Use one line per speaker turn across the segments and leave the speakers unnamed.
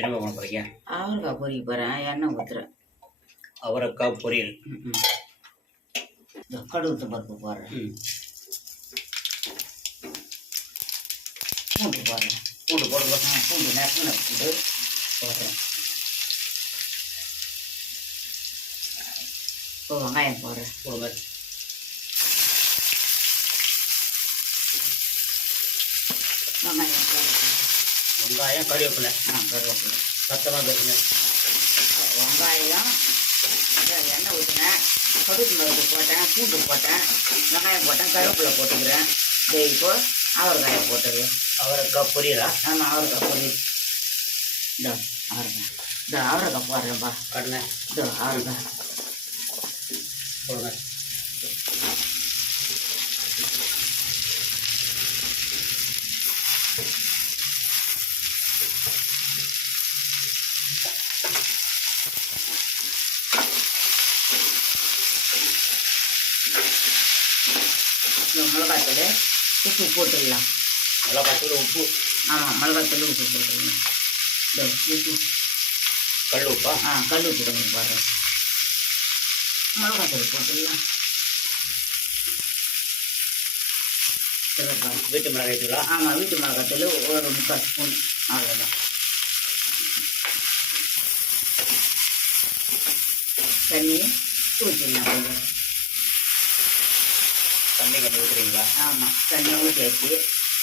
என்ன பண்ண போறீங்க?
அவரைக்காய் பொரிக்க போகிறேன் எண்ணெய் ஊற்றுறேன்
அவரைக்காய் பொரியல்.
இந்த கடுகு பருப்பு போடுறேன் பூண்டு போடுறேன்
பூண்டு போடுங்க
ஆ பூண்டு நசுன பூண்டு போடுறேன் இப்போ வெங்காயம் போடுறேன்
போடுங்க
வெங்காயம்.
வெங்காயம் கறிவேப்பிலை
ஆ கருவேப்பிலை.
சத்தமாக பேசுங்க.
வெங்காயம் இந்த எண்ணெய் ஊற்றினேன் கடுகு மிளகு போட்டேன் பூண்டு போட்டேன் வெங்காயம் போட்டேன் கருவேப்பிலை போட்டுக்கிறேன். இதோ இப்போ அவரைக்காயை போட்டது.
அவரைக்காய் பொரியலா?
ஆமாம் அவரைக்காய் பொரியல் இதோ அவரைக்காய். இதோ அவரைக்காய் போடுறேன்ப்பா
கடனை
இதோ அவரைக்காய்.
போடுங்க.
மிளகாத்தூள் உப்பு போட்டுடலாம்.
பச்சை உப்பு.
ஆமாம் மிளகாத்தூள் உப்பு போட்டுடலாம். இதோ உப்பு.
கல் உப்பா?
ஆ கல் உப்பு கொஞ்சம் போடுறேன். மிளகாத்தூள் போட்டுடலாம்.
வீட்டு மிளகாய் தூளா
ஆமாம் வீட்டு மிளகாத்தூள் ஒரு முக்கால் ஸ்பூன். அவ்வளோதான் தண்ணி ஊற்றிடலாம்
தண்ணி கட்டி ஊற்றுறீங்களா
ஆமாம் தண்ணி ஊற்றி வச்சு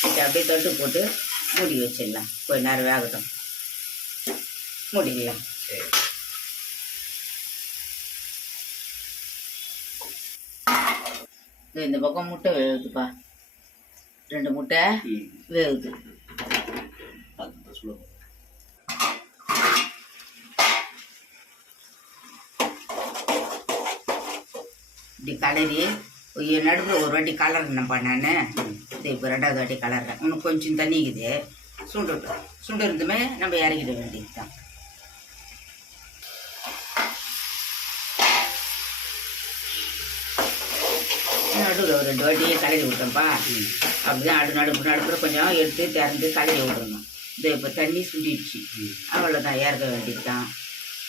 இதை அப்படியே தட்டு போட்டு மூடி வச்சிடலாம். கொஞ்ச நேரம் வேகட்டும். மூடிக்கலாம்.
சரி.
இந்த பக்கம் முட்டை வேகுதுப்பா. ரெண்டு முட்டை வேகுது. இப்படி கலரி நடுவில் ஒரு வாட்டி கலர்னப்பா நான்? இப்போ ரெண்டாவது வாட்டி கலர்றேன் இன்னும் கொஞ்சம் தண்ணி இருக்குது சுண்டுட்டோம் சுண்டு இருந்துமே நம்ம இறக்கிட வேண்டியது தான் நடுவில் ஒரு ரெண்டு வாட்டியே கலரி விட்டோம்ப்பா
ம்
அப்படிதான் அடு நடுப்பு நடுப்புற கொஞ்சம் எடுத்து திறந்து கலரி விடணும். இந்த இப்போ தண்ணி சுண்டிடுச்சு.
ம்
அவ்வளோதான் இறக்க வேண்டியது தான்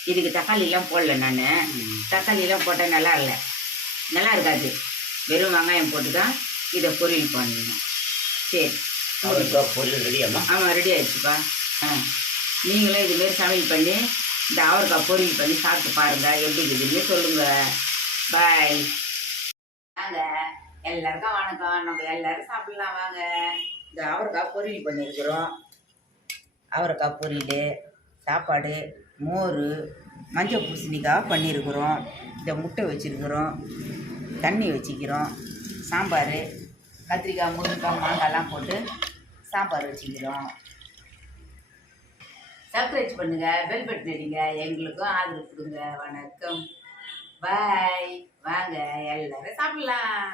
இதுக்கு தக்காளிலாம் போடல நான்.
ம்
தக்காளிலாம் போட்டால் நல்லா இல்லை. நல்லா இருக்காது. வெறும் வெங்காயம் போட்டு தான் இதை பொரியல் பண்ணணும். சரி
பொரியல் ரெடியாம்மா
ஆமாம் ரெடி ஆயிடுச்சுப்பா. ஆ நீங்களும் இதுமாரி சமையல் பண்ணி இந்த அவரைக்காய் பொரியல் பண்ணி சாப்பிட்டு பாருங்க எப்படி இருக்குதுன்னு சொல்லுங்க. பாய் வாங்க எல்லாருக்கும் வணக்கம். நம்ம எல்லாரும் சாப்பிடலாம் வாங்க. இந்த அவரைக்காய் பொரியல் பண்ணியிருக்கிறோம். அவரைக்காய் பொரியல் சாப்பாடு மோர் மஞ்சள் பூசணிக்காய் பண்ணியிருக்கிறோம். இந்த முட்டை வச்சுருக்கிறோம். தண்ணி வச்சுக்கிறோம். சாம்பார் கத்திரிக்காய் முருங்கைக்காய் மாங்காய்லாம் போட்டு சாம்பார் வச்சுக்கிறோம். சப்ஸ்கிரைப் பண்ணுங்க பெல் பட்டன் அடிங்க. எங்களுக்கும் ஆதரவு கொடுங்க. வணக்கம். பாய் வாங்க எல்லாரும் சாப்பிடலாம்.